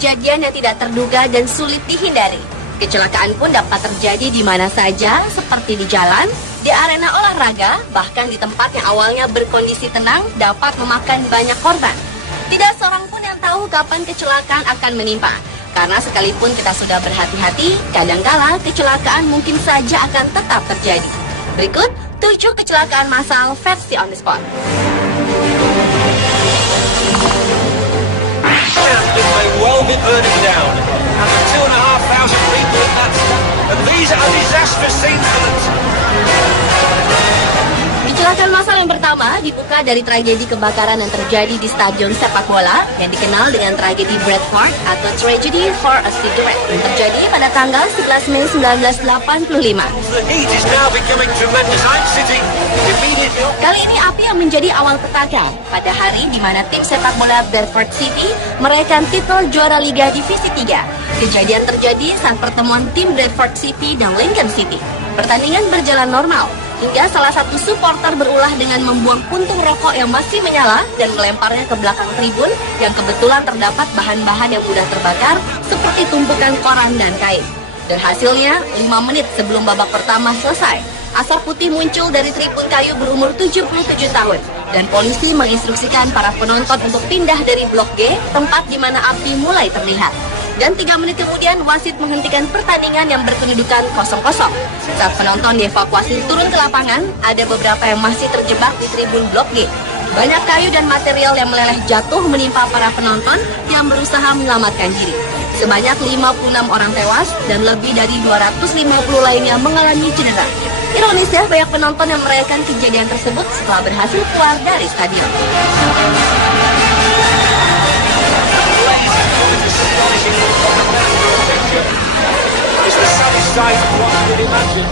kejadian yang tidak terduga dan sulit dihindari. Kecelakaan pun dapat terjadi di mana saja, seperti di jalan, di arena olahraga, bahkan di tempat yang awalnya berkondisi tenang dapat memakan banyak korban. Tidak seorang pun yang tahu kapan kecelakaan akan menimpa. Karena sekalipun kita sudah berhati-hati, kadangkala kecelakaan mungkin saja akan tetap terjadi. Berikut 7 kecelakaan massal versi on the spot. It may well be burning down, and the 2,500 people in that stand, and these are disastrous scenes for them. Kecelakaan massal yang pertama dibuka dari tragedi kebakaran yang terjadi di stadion sepak bola yang dikenal dengan tragedi Bradford atau Tragedy for a Cigarette yang terjadi pada tanggal 11 Mei 1985. The heat is now becoming tremendous. I'm sitting immediately. Kali ini api yang menjadi awal petaka pada hari di mana tim sepak bola Bradford City meraihkan titel juara Liga Divisi 3. Kejadian terjadi saat pertemuan tim Bradford City dan Lincoln City. Pertandingan berjalan normal hingga salah satu supporter berulah dengan membuang puntung rokok yang masih menyala dan melemparnya ke belakang tribun yang kebetulan terdapat bahan-bahan yang mudah terbakar seperti tumpukan koran dan kain. Dan hasilnya, 5 menit sebelum babak pertama selesai, asap putih muncul dari tribun kayu berumur 77 tahun dan polisi menginstruksikan para penonton untuk pindah dari blok G, tempat di mana api mulai terlihat. Dan 3 menit kemudian wasit menghentikan pertandingan yang berkedudukan 0-0. Saat penonton dievakuasi turun ke lapangan, ada beberapa yang masih terjebak di tribun blok G. Banyak kayu dan material yang meleleh jatuh menimpa para penonton yang berusaha menyelamatkan diri. Sebanyak 56 orang tewas dan lebih dari 250 lainnya mengalami cedera. Ironisnya, banyak penonton yang merayakan kejadian tersebut setelah berhasil keluar dari stadion. It's the saddest sight of what you could imagine.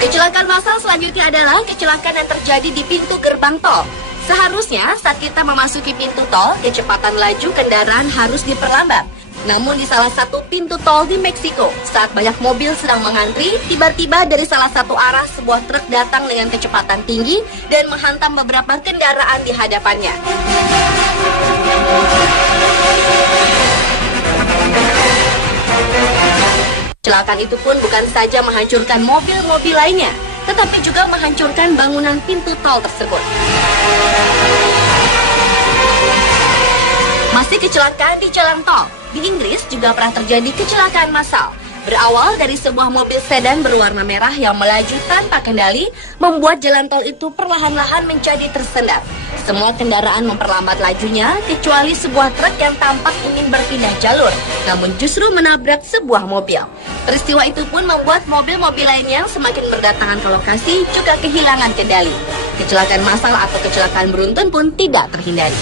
Kecelakaan massal selanjutnya adalah kecelakaan yang terjadi di pintu gerbang tol. Seharusnya saat kita memasuki pintu tol, kecepatan laju kendaraan harus diperlambat. Namun di salah satu pintu tol di Meksiko, saat banyak mobil sedang mengantri, tiba-tiba dari salah satu arah sebuah truk datang dengan kecepatan tinggi dan menghantam beberapa kendaraan di hadapannya. Kecelakaan itu pun bukan saja menghancurkan mobil-mobil lainnya, tetapi juga menghancurkan bangunan pintu tol tersebut. Masih kecelakaan di jalan tol. Di Inggris juga pernah terjadi kecelakaan massal. Berawal dari sebuah mobil sedan berwarna merah yang melaju tanpa kendali, membuat jalan tol itu perlahan-lahan menjadi tersendat. Semua kendaraan memperlambat lajunya, kecuali sebuah truk yang tampak ingin berpindah jalur, namun justru menabrak sebuah mobil. Peristiwa itu pun membuat mobil-mobil lainnya yang semakin berdatangan ke lokasi juga kehilangan kendali. Kecelakaan massal atau kecelakaan beruntun pun tidak terhindari.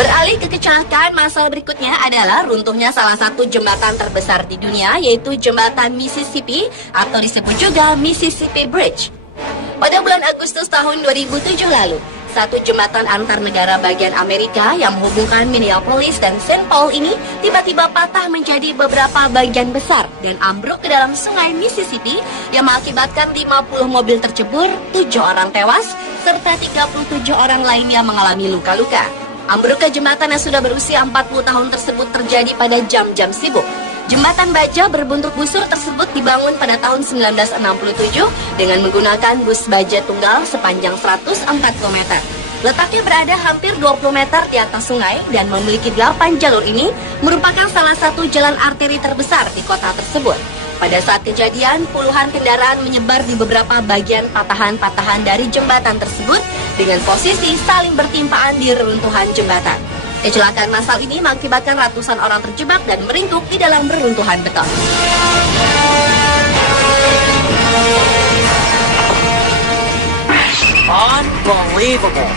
Beralih ke kecelakaan massal berikutnya adalah runtuhnya salah satu jembatan terbesar di dunia, yaitu jembatan Mississippi atau disebut juga Mississippi Bridge. Pada bulan Agustus tahun 2007 lalu, satu jembatan antar negara bagian Amerika yang menghubungkan Minneapolis dan St. Paul ini tiba-tiba patah menjadi beberapa bagian besar dan ambruk ke dalam sungai Mississippi yang mengakibatkan 50 mobil tercebur, 7 orang tewas, serta 37 orang lainnya mengalami luka-luka. Ambruknya jembatan yang sudah berusia 40 tahun tersebut terjadi pada jam-jam sibuk. Jembatan baja berbentuk busur tersebut dibangun pada tahun 1967 dengan menggunakan bus baja tunggal sepanjang 104 km. Letaknya berada hampir 20 meter di atas sungai dan memiliki 8 jalur ini merupakan salah satu jalan arteri terbesar di kota tersebut. Pada saat kejadian, puluhan kendaraan menyebar di beberapa bagian patahan-patahan dari jembatan tersebut dengan posisi saling bertimpaan di reruntuhan jembatan. Kecelakaan massal ini mengakibatkan ratusan orang terjebak dan meringkuk di dalam reruntuhan beton. Unbelievable.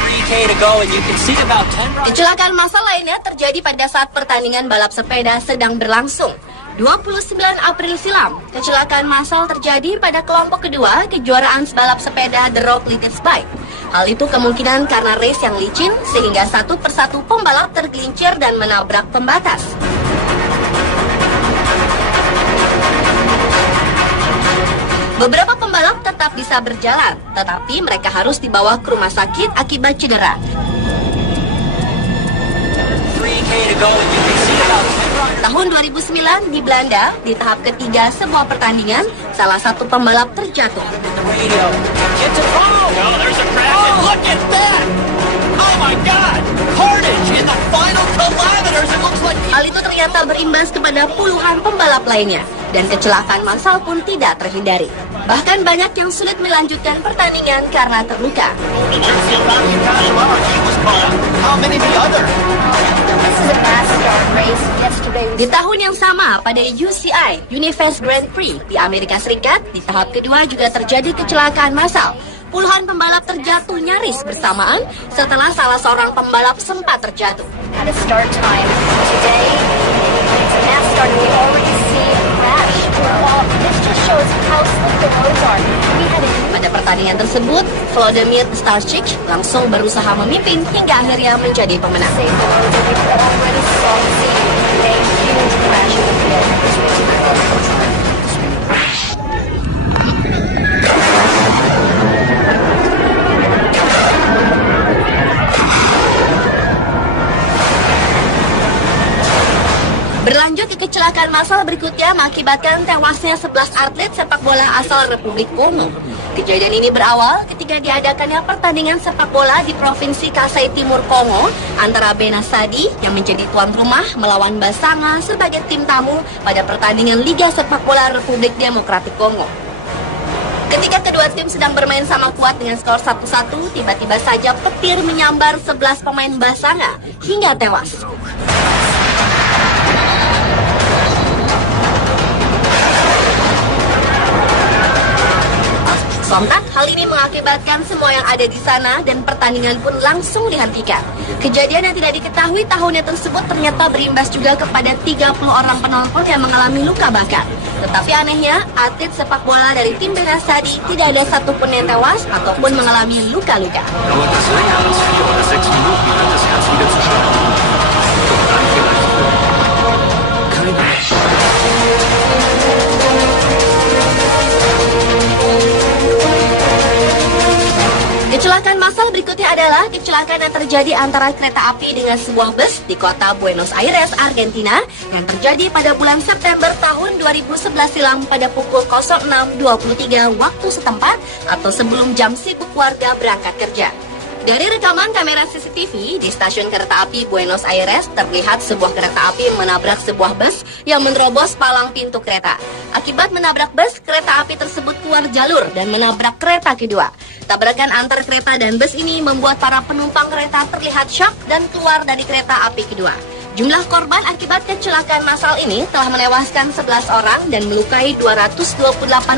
3K to go and you can see about 10 Kecelakaan massal lainnya terjadi pada saat pertandingan balap sepeda sedang berlangsung. 29 April silam, kecelakaan massal terjadi pada kelompok kedua kejuaraan balap sepeda The Rock Ladies Bike. Hal itu kemungkinan karena race yang licin sehingga satu persatu pembalap tergelincir dan menabrak pembatas. Beberapa pembalap tetap bisa berjalan, tetapi mereka harus dibawa ke rumah sakit akibat cedera. 3K to go and you can see about 10 riders. Tahun 2009 di Belanda, di tahap ketiga sebuah pertandingan, salah satu pembalap terjatuh. The radio. Get to oh, there's a crash. Oh, look at that! Oh my God! Carnage in the final kilometers. It looks like Hal itu ternyata berimbas kepada puluhan pembalap lainnya, dan kecelakaan massal pun tidak terhindari. Bahkan banyak yang sulit melanjutkan pertandingan karena terluka. how many the other? Di tahun yang sama, pada UCI, Universe Grand Prix di Amerika Serikat, di tahap kedua juga terjadi kecelakaan massal. Puluhan pembalap terjatuh nyaris bersamaan setelah salah seorang pembalap sempat terjatuh. At a start time today, it's a mass start. We already see a crash. This just shows how slick the roads are. We had a Pada pertandingan tersebut, Vladimir Starchik langsung berusaha memimpin hingga akhirnya menjadi pemenang. save the roads, and we already saw a huge crash in the field. Berlanjut ke kecelakaan massal berikutnya mengakibatkan tewasnya 11 atlet sepak bola asal Republik Kongo. Kejadian ini berawal ketika diadakannya pertandingan sepak bola di Provinsi Kasai Timur Kongo antara Benasadi yang menjadi tuan rumah melawan Basanga sebagai tim tamu pada pertandingan Liga Sepak Bola Republik Demokratik Kongo. Ketika kedua tim sedang bermain sama kuat dengan skor 1-1, tiba-tiba saja petir menyambar 11 pemain Basanga hingga tewas. Sontak, hal ini mengakibatkan semua yang ada di sana dan pertandingan pun langsung dihentikan. Kejadian yang tidak diketahui tahunnya tersebut ternyata berimbas juga kepada 30 orang penonton yang mengalami luka bakar. Tetapi anehnya, atlet sepak bola dari tim Benasadi tidak ada satupun yang tewas ataupun mengalami luka-luka. Kecelakaan massal berikutnya adalah kecelakaan yang terjadi antara kereta api dengan sebuah bus di kota Buenos Aires, Argentina yang terjadi pada bulan September tahun 2011 silam pada pukul 06.23 waktu setempat atau sebelum jam sibuk warga berangkat kerja. Dari rekaman kamera CCTV di stasiun kereta api Buenos Aires terlihat sebuah kereta api menabrak sebuah bus yang menerobos palang pintu kereta. Akibat menabrak bus, kereta api tersebut keluar jalur dan menabrak kereta kedua. Tabrakan antar kereta dan bus ini membuat para penumpang kereta terlihat syok dan keluar dari kereta api kedua. Jumlah korban akibat kecelakaan massal ini telah menewaskan 11 orang dan melukai 228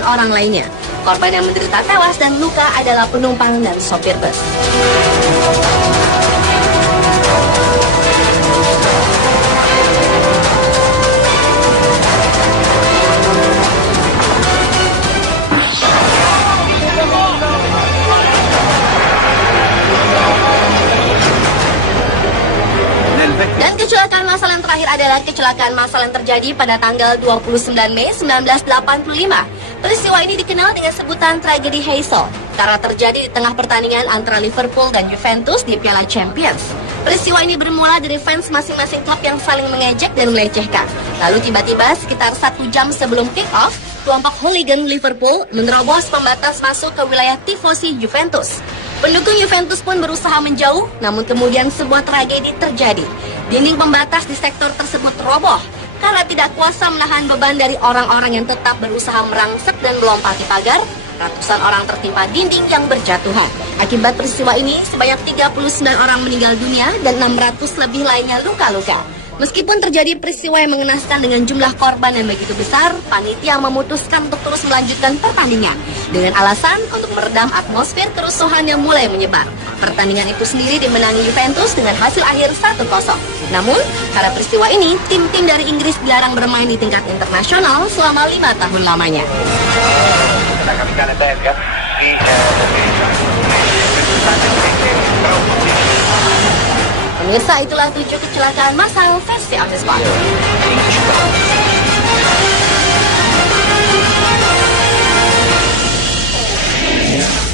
orang lainnya. Korban yang menderita tewas dan luka adalah penumpang dan sopir bus. Dan kecelakaan massal yang terakhir adalah kecelakaan massal yang terjadi pada tanggal 29 Mei 1985. Peristiwa ini dikenal dengan sebutan tragedi Heysel karena terjadi di tengah pertandingan antara Liverpool dan Juventus di Piala Champions. Peristiwa ini bermula dari fans masing-masing klub yang saling mengejek dan melecehkan. Lalu tiba-tiba sekitar 1 jam sebelum kick-off, kelompok hooligan Liverpool menerobos pembatas masuk ke wilayah tifosi Juventus. Pendukung Juventus pun berusaha menjauh, namun kemudian sebuah tragedi terjadi. Dinding pembatas di sektor tersebut roboh karena tidak kuasa menahan beban dari orang-orang yang tetap berusaha merangsek dan melompati pagar. Ratusan orang tertimpa dinding yang berjatuhan. Akibat peristiwa ini, sebanyak 39 orang meninggal dunia dan 600 lebih lainnya luka-luka. Meskipun terjadi peristiwa yang mengenaskan dengan jumlah korban yang begitu besar, panitia memutuskan untuk terus melanjutkan pertandingan dengan alasan untuk meredam atmosfer kerusuhan yang mulai menyebar. Pertandingan itu sendiri dimenangi Juventus dengan hasil akhir 1-0. Namun, karena peristiwa ini, tim-tim dari Inggris dilarang bermain di tingkat internasional selama 5 tahun lamanya. La capitale belga di Pemirsa, itulah 7 kecelakaan massal versi on the spot.